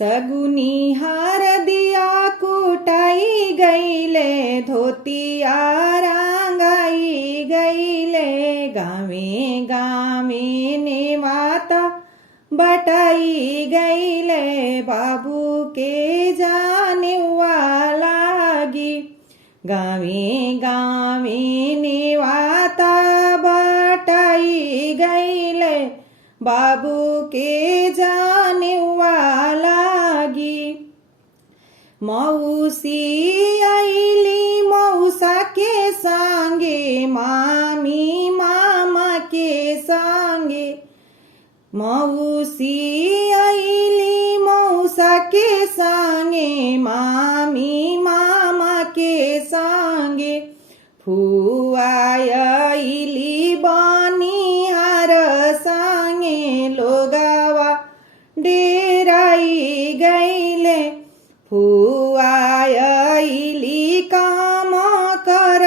सगुनी हार दिया कुटाई गईले, धोतिया रांगाई गईले। गावे गावे नेवाता बटाई गईले, बाबू के जाने वालागी। गावे गावे नेवाता बटाई गईले, बाबू के जाने वालागी। मौसी आईली मौसा के सांगे, मामी मामा के सांगे। मौसी आईली मौसा के सांगे, मामी मामा के सांगे। फुआ आईली बनिहार सांगे, लोगावा डेराई गईले। फुआ आईली काम कर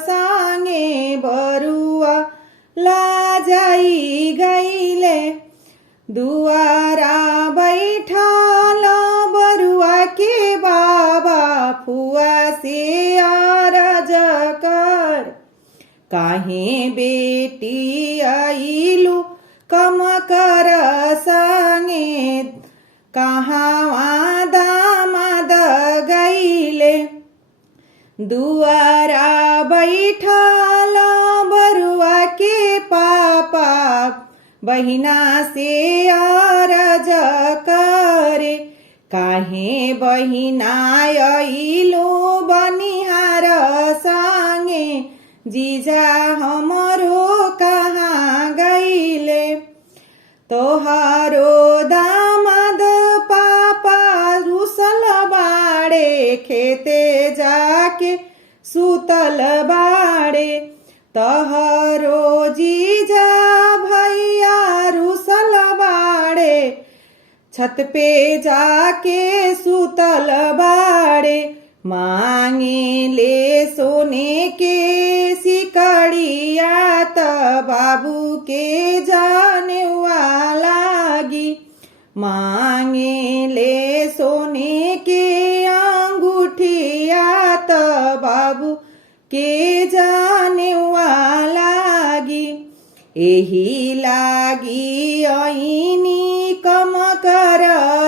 सांगे, बरुआ लाजाई गईले। दुआरा बैठाल बरुआ के बाबा, फुआ से अरज कर। काहे बेटी आइलु कम कर संगे, कहाँ दामाद गईले। दुआरा बैठाल बरुआ के पापा, बहिना से अरज करे। काहे बहिना आइलो बनिहार सांगे, जीजा हमरो कहाँ गईले। तोहारो दामाद पापा रुसल बाड़े, खेते जाके सुतल बाड़े। तोहरो जीजा भैया रुसल बाड़े, छत पे जाके सुतल बाड़े। मांगे ले सोने के सिकड़िया, त बाबू के जाने वालागी। मांगे ले सोने के अंगूठिया, त बाबू के जाने वालागी। एही लागी ऐनी कम कर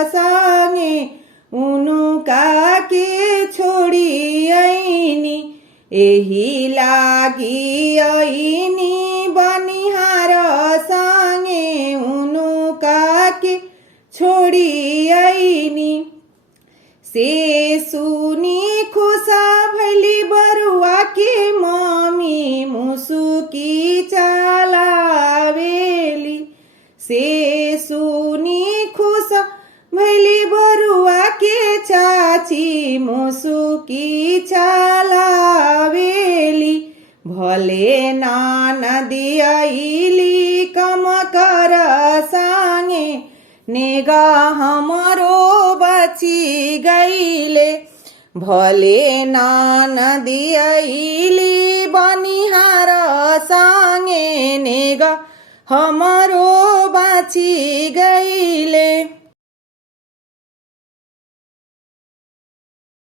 संगे, उनुका के छोड़ी ऐनी। एही लागी ऐनी बनिहार संगे, उनुका के छोड़ी ऐनी। से सुनी खुशा भैली बरुआ के मम्मी, मुसुकी चलावेली। से सुनी खुशा भैली बरुआ के चाची, मुसुकी चलावेली। भले नदी आइली कम कर संगे, नेगा हमरो बची गईले। भले नदी आइली बनिहार संगे, नेगा हमरो बची गईले।